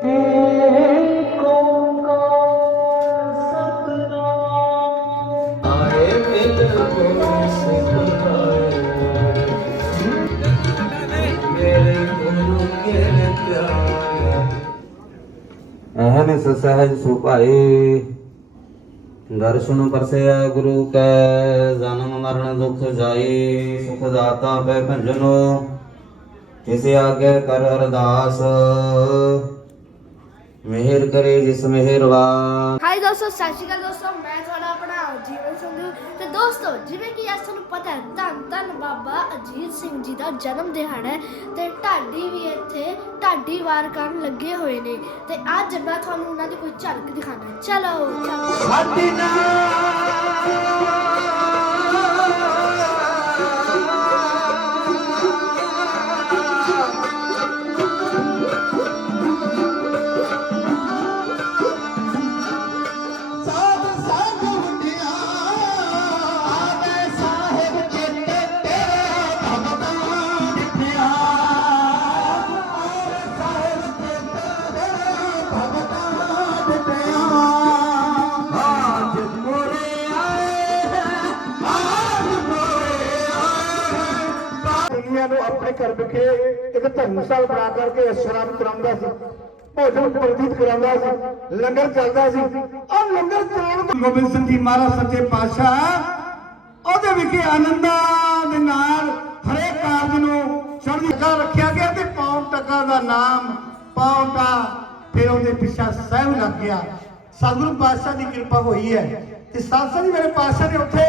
ਅਹਨਿਸ ਸਹਿਜ ਸੁਭਾਈ ਦਰਸ਼ਨ ਪਰਸੈ ਗੁਰੂ ਕੈ, ਜਨਮ ਮਰਨ ਦੁਖ ਜਾਈ ਸੁਖ ਦਾਤਾ ਪੈ ਭੰਜਨੋ ਤਿਸ ਆਗੇ ਕਰ ਅਰਦਾਸ। ਮਿਹਰ ਕਰੇ ਜਿਸ ਮਿਹਰਬਾਨ। ਹਾਈ ਦੋਸਤੋ ਸਤਿ ਸ਼੍ਰੀ ਅਕਾਲ ਦੋਸਤੋ ਮੈਂ ਤੁਹਾਡਾ ਆਪਣਾ ਜੀਵਨ ਸੰਧੂ। ਤੇ ਦੋਸਤੋ ਜਿਵੇਂ ਕਿ ਅੱਜ ਤੁਹਾਨੂੰ ਪਤਾ ਹੈ ਧੰਨ ਧੰਨ ਬਾਬਾ ਅਜੀਤ ਸਿੰਘ ਜੀ ਦਾ ਜਨਮ ਦਿਹਾੜਾ ਹੈ ਤੇ ਢਾਡੀ ਵੀ ਇੱਥੇ ਢਾਡੀ ਵਾਰ ਕਰਨ ਲੱਗੇ ਹੋਏ ਨੇ। ਤੇ ਅੱਜ ਮੈਂ ਤੁਹਾਨੂੰ ਉਹਨਾਂ ਦੀ ਕੋਈ ਝਲਕ ਦਿਖਾਣਾ ਚਲੋ ਆਪਣੇ ਘਰ ਵਿਖੇ ਇੱਕ ਧਰਮਸ਼ਾਲ ਬਣਾ ਕਰਕੇ ਇਸ਼ਨਾਨ ਕਰਾਉਂਦਾ ਸੀ। ਭੋਜਨ ਪ੍ਰਦੀਪ ਕਰਾਉਂਦਾ ਸੀ। ਲੰਗਰ ਚੱਲਦਾ ਸੀ। ਔਰ ਲੰਗਰ ਚਲਾਉਣ ਤੋਂ ਗੋਬਿੰਦ ਸਿੰਘ ਜੀ ਮਹਾਰਾਜ ਸੱਚੇ ਪਾਤਸ਼ਾਹ, ਉਹਦੇ ਵਿਖੇ ਆਨੰਦਾਂ ਦੇ ਨਾਲ ਹਰੇਕ ਕਾਰਜ ਨੂੰ ਚੜ੍ਹਦੀ ਕਲਾ ਰੱਖਿਆ ਗਿਆ ਤੇ ਪੌਂ ਟਕਾ ਦਾ ਨਾਮ ਪੌਂਟਾ ਫਿਰ ਉਹਦੇ ਪਿੱਛਾ ਸਹਿਬ ਲੱਗ ਗਿਆ। ਸਤਿਗੁਰੂ ਪਾਤਸ਼ਾਹ ਦੀ ਕਿਰਪਾ ਹੋਈ ਹੈ। ਤੇ ਸਾਥ ਜੀ ਮੇਰੇ ਪਾਤਸ਼ਾਹ ਨੇ ਉੱਥੇ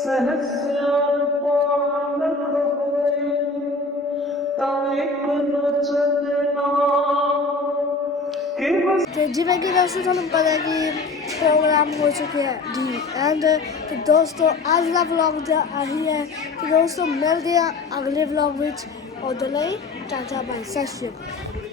ਸਹਸਿਆਨ ਪਾਨ ਹੋਏ ਤਾਂ ਇੱਕ ਨਚਨਾ ਤੇ ਜਿਵੇਂ ਕਿ ਦੋਸਤੋ ਤੁਹਾਨੂੰ ਪਤਾ ਕਿ ਪ੍ਰੋਗਰਾਮ ਹੋ ਚੁੱਕਿਆ ਹੈ ਜੀ ਐਂਡ ਤੇ ਦੋਸਤੋ ਅੱਜ ਦਾ ਵਲੌਗ ਦਾ ਆਹੀ ਹੈ ਕਿ ਦੋਸਤੋ ਮਿਲਦੇ ਆ ਅਗਲੇ ਵਲੌਗ ਵਿੱਚ ਉਦੋਂ ਲਈ ਟਾਟਾ ਬਾਈ ਸਤਿ ਸ਼੍ਰੀ ਅਕਾਲ